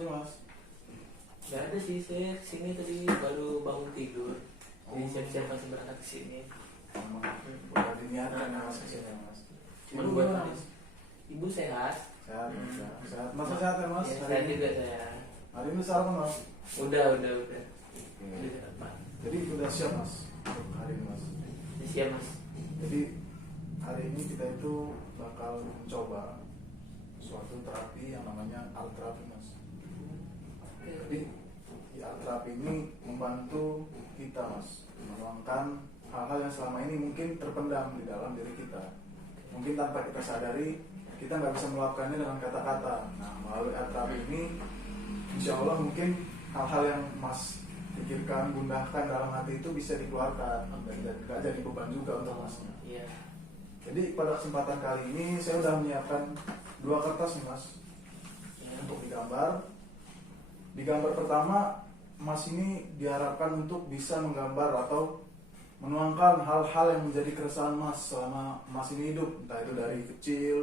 sih mas? Gak ada sih, saya kesini tadi baru bangun tidur. Jadi siap-siap masih berangkat kesini. Udah diniatkan mas kesini mas. Cuman Ibu buat gimana, tadi. mas? Ibu sehat. Sehat, sehat. Masa sehat ya mas? Ya, Hari sehat ini? juga saya. Hari ini sarapan mas? Udah. Udah Oke. sehat, Pak. Jadi udah siap mas untuk hari ini mas. Udah siap mas. Jadi hari ini kita itu bakal mencoba suatu terapi yang namanya art terapi mas. Jadi di art terapi ini membantu kita mas menuangkan hal-hal yang selama ini mungkin terpendam di dalam diri kita. Mungkin tanpa kita sadari kita nggak bisa meluapkannya dengan kata-kata. Nah melalui art terapi ini, insya Allah mungkin hal-hal yang mas pikirkan, gundahkan dalam hati itu bisa dikeluarkan dan tidak jadi beban juga untuk masnya. Iya. Jadi pada kesempatan kali ini saya sudah menyiapkan 2 kertas nih mas Ya. untuk digambar. Di gambar pertama mas ini diharapkan untuk bisa menggambar atau menuangkan hal-hal yang menjadi keresahan mas selama mas ini hidup, entah itu dari kecil,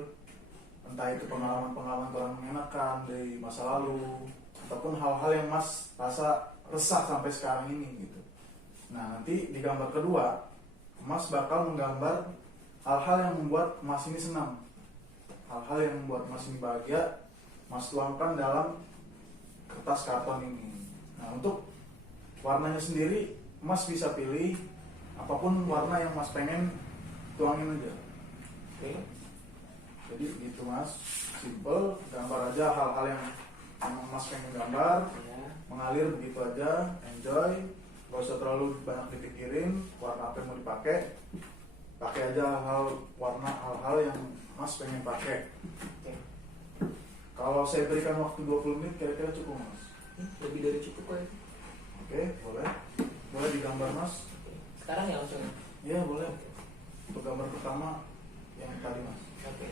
entah itu pengalaman-pengalaman kurang mengenakan dari masa lalu, ataupun hal-hal yang mas rasa resah sampai sekarang ini gitu. Nah nanti di gambar kedua mas bakal menggambar hal-hal yang membuat mas ini senang, hal-hal yang membuat mas ini bahagia, mas tuangkan dalam kertas karton ini. Nah untuk warnanya sendiri mas bisa pilih apapun warna yang mas pengen tuangin aja. Oke. Jadi gitu mas, simple, gambar aja hal-hal yang mas pengen gambar, Ya. mengalir begitu aja, enjoy, gak usah terlalu banyak dipikirin warna apa yang mau dipakai, pakai aja hal-hal yang mas pengen pakai. Oke. Kalau saya berikan waktu 20 menit kira-kira cukup mas? Lebih dari cukup kok. Oke, boleh digambar mas? Oke. Sekarang ya langsung. Iya boleh. Untuk gambar pertama yang tadi mas. Oke.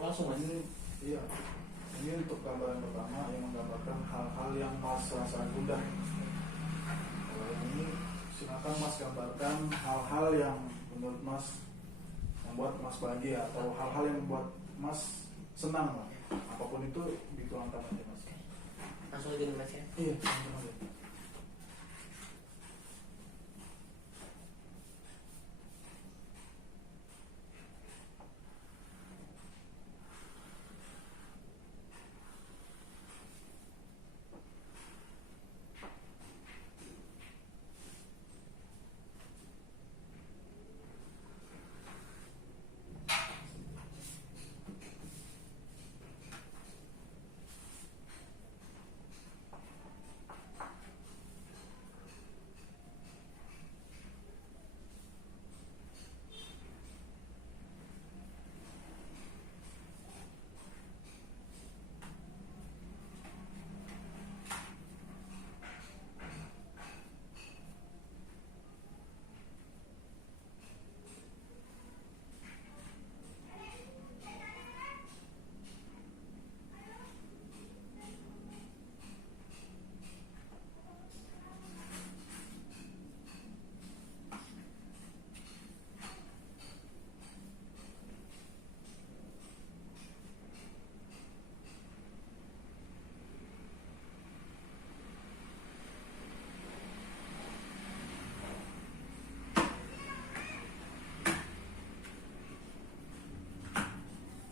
langsung mas. Iya, ini untuk gambar yang pertama yang menggambarkan hal-hal yang Mas rasa gundah. Kalau yang ini silakan Mas gambarkan hal-hal yang menurut Mas membuat Mas bahagia atau hal-hal yang membuat Mas senang lah. Apapun itu dituangkan aja Mas. Langsung aja nih mas ya. Iya, langsung aja.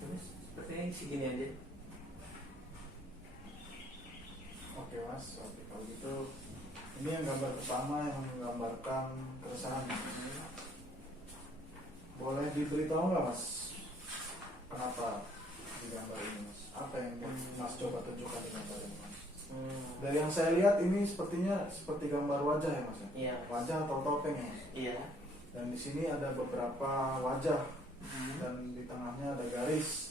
Terus sepertinya segini aja. Oke Mas, oke kalau gitu ini yang gambar pertama yang menggambarkan keresahan. Boleh diberitahu nggak Mas kenapa di gambar ini Mas? Apa yang Mas coba tunjukkan di gambar ini Mas? Dari yang saya lihat ini sepertinya seperti gambar wajah ya Mas ya? Iya. Wajah atau topeng ya Mas? Iya. Dan di sini ada beberapa wajah dan di tengahnya ada garis.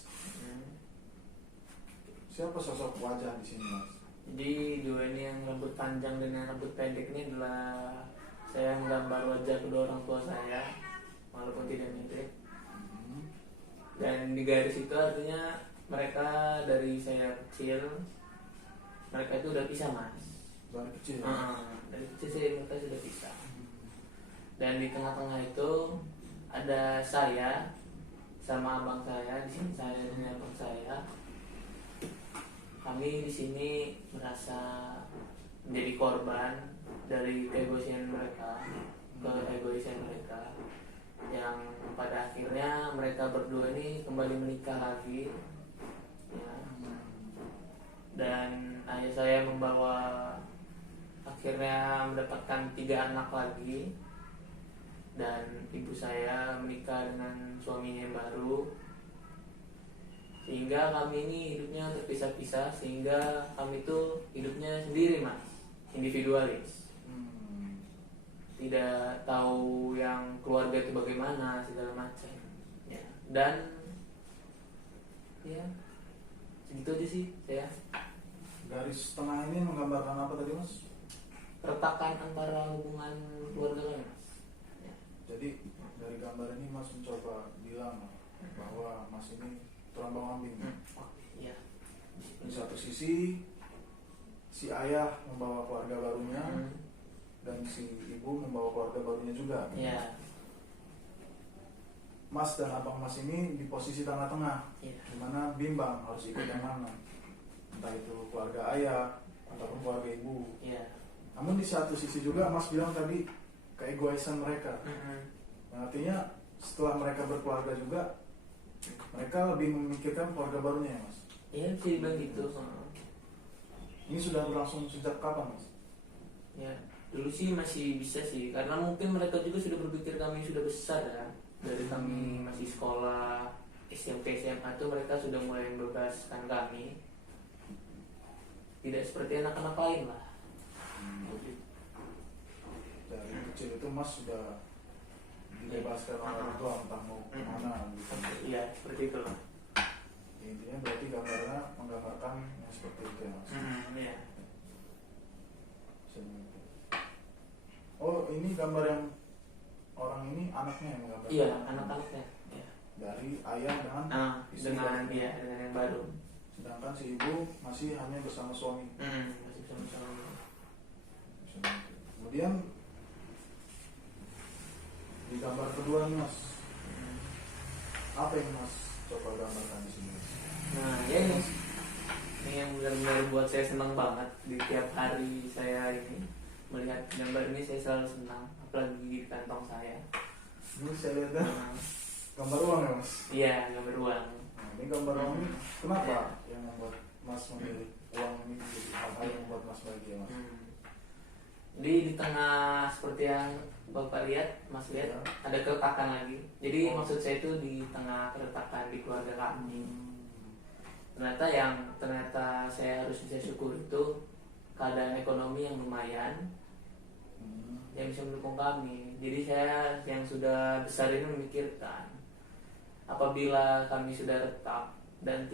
Siapa sosok wajah di sini Mas? Jadi dua ini yang rambut panjang dan yang rambut pendek ini adalah saya menggambar wajah kedua orang tua saya walaupun tidak mirip. Dan di garis itu artinya mereka dari saya kecil mereka itu udah pisah mas. Dari kecil. Dari kecil saya mereka sudah pisah. Dan di tengah-tengah itu ada saya sama abang saya. Di sini saya dan abang saya. Kami di sini merasa menjadi korban dari keegoisan mereka, yang pada akhirnya mereka berdua ini kembali menikah lagi, ya. Dan ayah saya membawa akhirnya mendapatkan 3 anak lagi, dan ibu saya menikah dengan suaminya yang baru. Sehingga kami ini hidupnya terpisah-pisah, sehingga kami itu hidupnya sendiri mas, individualis. Tidak tahu yang keluarga itu bagaimana segala macam. Ya. Dan ya segitu aja sih saya. Garis tengah ini menggambarkan apa tadi Mas? Retakan antara hubungan keluarga kami mas. Ya. Jadi dari gambar ini Mas mencoba bilang bahwa Mas ini terombang ambing. Iya. Di satu sisi si ayah membawa keluarga barunya dan si ibu membawa keluarga barunya juga. Iya. Mas dan abang Mas ini di posisi tengah-tengah, Iya. dimana bimbang harus ikut yang mana, entah itu keluarga ayah ataupun keluarga ibu. Iya. Namun di satu sisi juga Mas bilang tadi keegoisan mereka. Yang artinya setelah mereka berkeluarga juga mereka lebih memikirkan keluarga barunya ya Mas. Iya sih bilang gitu. Ini sudah berlangsung sejak kapan Mas? Ya dulu sih masih bisa sih, karena mungkin mereka juga sudah berpikir kami sudah besar ya. Dari kami masih sekolah SMP SMA itu mereka sudah mulai membebaskan kami. Tidak seperti anak-anak lain lah. Jadi dari kecil itu Mas sudah dibebaskan oleh orang tua entah mau kemana gitu. Iya seperti itu lah. Intinya berarti gambarnya menggambarkan yang seperti itu ya Mas. Iya. Oh ini gambar yang orang ini anaknya yang menggambar. Iya anak-anaknya. Ya. dari ayah dengan istri dengan baru. dengan yang baru. Sedangkan si ibu masih hanya bersama suami. Masih sama-sama. Kemudian di gambar kedua nih Mas, apa yang Mas coba gambarkan di sini? Nah ya ini yang benar-benar buat saya senang banget. Di tiap hari saya ini melihat gambar ini saya selalu senang, apalagi di kantong saya. Ini saya lihat kan Nah, gambar uang ya Mas. iya gambar uang. Nah, ini gambar uang ini kenapa yang membuat Mas memilih uang ini menjadi hal-hal yang membuat Mas bahagia Mas? Jadi di tengah seperti yang Bapak lihat, Mas lihat, Ya. ada keretakan lagi. Jadi Oh. maksud saya itu di tengah keretakan di keluarga kami. Ternyata saya harus bisa syukur itu keadaan ekonomi yang lumayan yang bisa mendukung kami. Jadi saya yang sudah besar ini memikirkan apabila kami sudah retak dan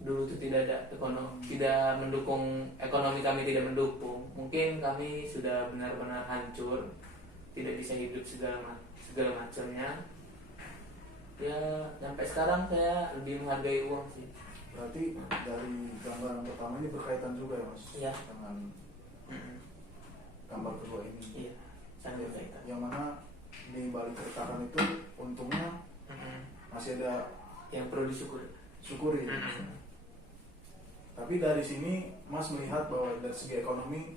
dulu itu tidak ada ekonomi, tidak mendukung, ekonomi kami tidak mendukung, mungkin kami sudah benar-benar hancur, tidak bisa hidup segala macamnya. Ya sampai sekarang saya lebih menghargai uang sih. Berarti dari gambar yang pertama ini berkaitan juga ya Mas? Iya. Dengan gambar kedua ini. Iya, sangat berkaitan. Yang mana di balik keretakan itu untungnya masih ada Yang perlu disyukuri. syukuri. Tapi dari sini Mas melihat bahwa dari segi ekonomi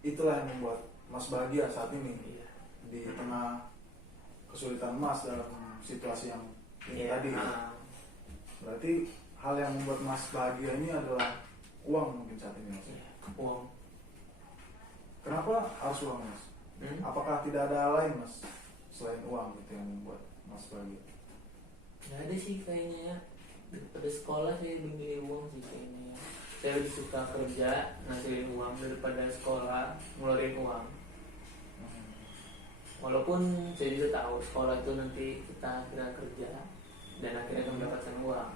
itulah yang membuat Mas bahagia saat ini Iya. di tengah kesulitan Mas dalam situasi yang ini Iya. tadi. Berarti hal yang membuat Mas bahagia ini adalah uang mungkin saat ini Mas. Iya, uang. Kenapa harus uang Mas? Apakah tidak ada hal lain Mas selain uang gitu yang membuat Mas bahagia? Nggak ada sih kayaknya ya. Daripada sekolah saya lebih milih uang sih kayaknya ya. Saya lebih suka kerja ngasilin uang daripada sekolah ngeluarin uang. Walaupun saya juga tahu sekolah itu nanti kita akhirnya kerja dan akhirnya akan mendapatkan uang.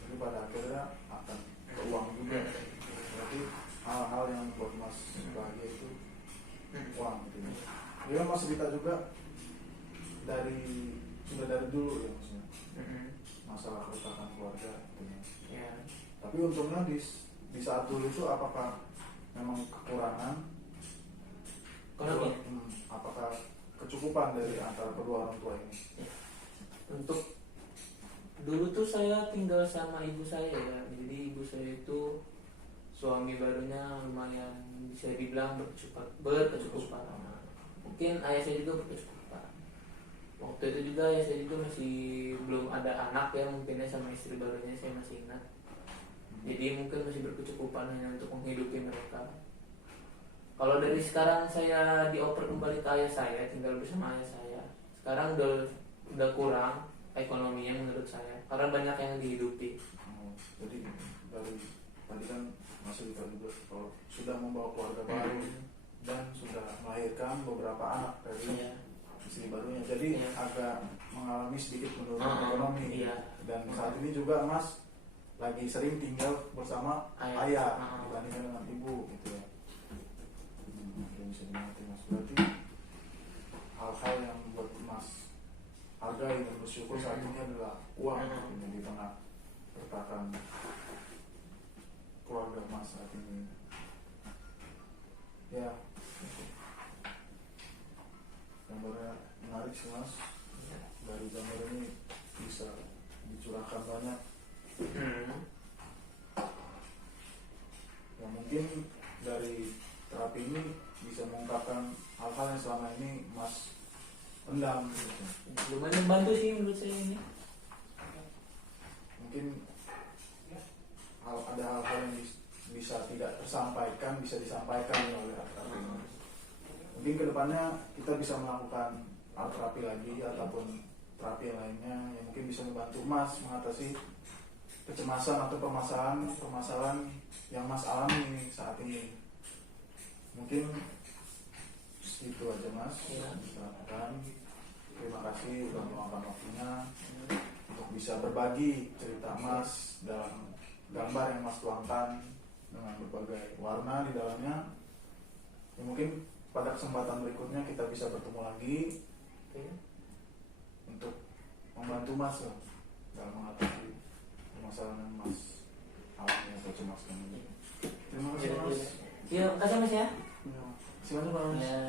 Jadi pada akhirnya akan ke uang juga. Berarti hal-hal yang membuat Mas bahagia itu uang gitu ya. Dia Mas cerita juga sudah dari dulu ya maksudnya masalah keretakan keluarga gitu ya. Ya. Tapi untungnya di saat dulu itu apakah memang kekurangan? Ekonomi. Apakah kecukupan dari antara kedua orang tua ini? Untuk dulu tuh saya tinggal sama ibu saya ya. Jadi ibu saya itu suami barunya lumayan bisa dibilang berkecukupan. Mungkin ayah saya juga berkecukupan. Waktu itu juga ayah saya juga masih belum ada anak ya, mungkinnya sama istri barunya saya masih ingat. Jadi mungkin masih berkecukupan hanya untuk menghidupi mereka. Kalau dari sekarang saya dioper kembali ke ayah saya, tinggal bersama ayah saya. Sekarang udah kurang ekonominya menurut saya, karena banyak yang dihidupi. Jadi dari tadi kan masih juga kalau sudah membawa keluarga baru dan sudah melahirkan beberapa anak dari istri barunya, jadi agak mengalami sedikit penurunan ekonomi. Dan saat ini juga Mas lagi sering tinggal bersama ayah dibandingkan dengan ibu gitu ya. Mungkin bisa dimengerti Mas. Berarti hal-hal yang membuat Mas hargai dan bersyukur saat ini adalah uang di tengah keretakan keluarga Mas saat ini. Ya, gambarnya menarik sih Mas. Dari gambar ini bisa dicurahkan banyak. Ya mungkin dari terapi ini bisa mengungkapkan hal-hal yang selama ini Mas pendam gitu. Lumayan membantu sih menurut saya ini. Mungkin ada hal-hal yang bisa tidak tersampaikan, bisa disampaikan oleh art terapi. Mungkin kedepannya kita bisa melakukan art terapi lagi ataupun terapi yang lainnya yang mungkin bisa membantu Mas mengatasi kecemasan atau permasalahan yang Mas alami saat ini. Mungkin itu aja Mas. Silakan. Terima kasih sudah meluangkan waktunya untuk bisa berbagi cerita Mas dalam gambar yang Mas tuangkan dengan berbagai warna di dalamnya. Ya, mungkin pada kesempatan berikutnya kita bisa bertemu lagi. membantu Mas lah dalam mengatasi permasalahan yang Mas alami atau cemaskan ini. Terima kasih Mas. Iya, makasih Mas ya. Ya, silakan Mas. Ya.